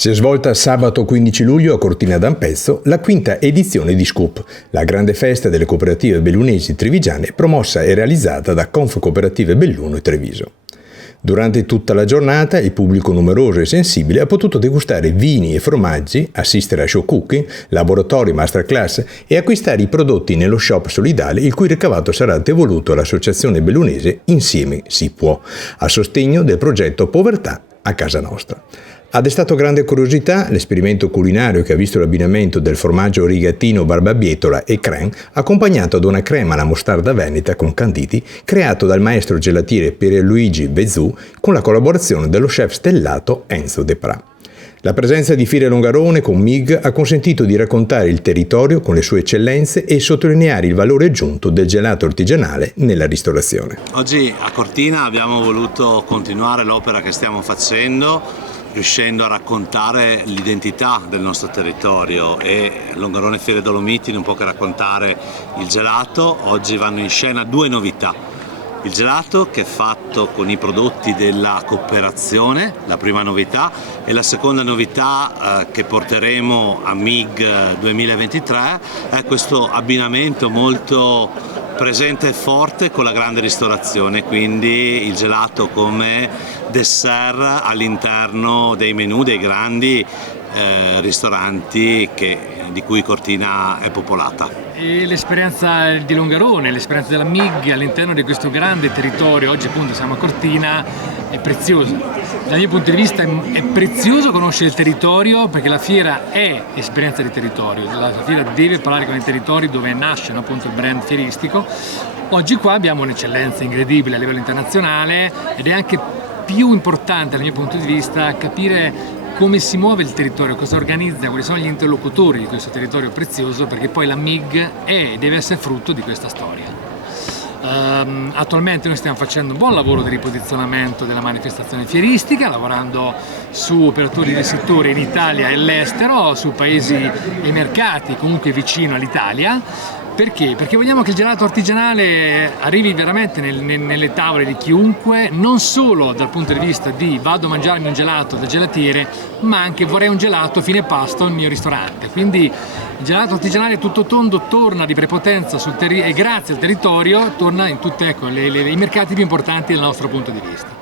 Si è svolta sabato 15 luglio a Cortina d'Ampezzo la quinta edizione di Scoop, la grande festa delle cooperative bellunesi trevigiane promossa e realizzata da Confcooperative Belluno e Treviso. Durante tutta la giornata il pubblico numeroso e sensibile ha potuto degustare vini e formaggi, assistere a show cooking, laboratori masterclass e acquistare i prodotti nello shop solidale il cui ricavato sarà devoluto all'associazione bellunese Insieme si può, a sostegno del progetto Povertà a casa nostra. Ha destato grande curiosità l'esperimento culinario che ha visto l'abbinamento del formaggio rigatino barbabietola e crème accompagnato da una crema alla mostarda veneta con canditi creato dal maestro gelatiere Pierluigi Vezzù con la collaborazione dello chef stellato Enzo De Pra. La presenza di Fiere Longarone con MIG ha consentito di raccontare il territorio con le sue eccellenze e sottolineare il valore aggiunto del gelato artigianale nella ristorazione. Oggi a Cortina abbiamo voluto continuare l'opera che stiamo facendo, riuscendo a raccontare l'identità del nostro territorio, e Longarone Fiere Dolomiti non può che raccontare il gelato. Oggi vanno in scena due novità. Il gelato che è fatto con i prodotti della cooperazione, la prima novità, e la seconda novità che porteremo a MIG 2023 è questo abbinamento molto presente e forte con la grande ristorazione, quindi il gelato come dessert all'interno dei menù dei grandi ristoranti di cui Cortina è popolata. E l'esperienza di Longarone, l'esperienza della MIG all'interno di questo grande territorio, oggi appunto siamo a Cortina, è preziosa. Dal mio punto di vista è prezioso conoscere il territorio, perché la fiera è esperienza di territorio, la fiera deve parlare con i territori dove nasce appunto il brand fieristico. Oggi qua abbiamo un'eccellenza incredibile a livello internazionale ed è anche più importante dal mio punto di vista capire come si muove il territorio, cosa organizza, quali sono gli interlocutori di questo territorio prezioso, perché poi la MIG è e deve essere frutto di questa storia. Attualmente noi stiamo facendo un buon lavoro di riposizionamento della manifestazione fieristica, lavorando su operatori del settore in Italia e all'estero, su paesi e mercati comunque vicino all'Italia. Perché? Perché vogliamo che il gelato artigianale arrivi veramente nelle tavole di chiunque, non solo dal punto di vista di vado a mangiarmi un gelato da gelatiere, ma anche vorrei un gelato fine pasto al mio ristorante. Quindi il gelato artigianale tutto tondo torna di prepotenza e grazie al territorio torna in tutti i mercati più importanti dal nostro punto di vista.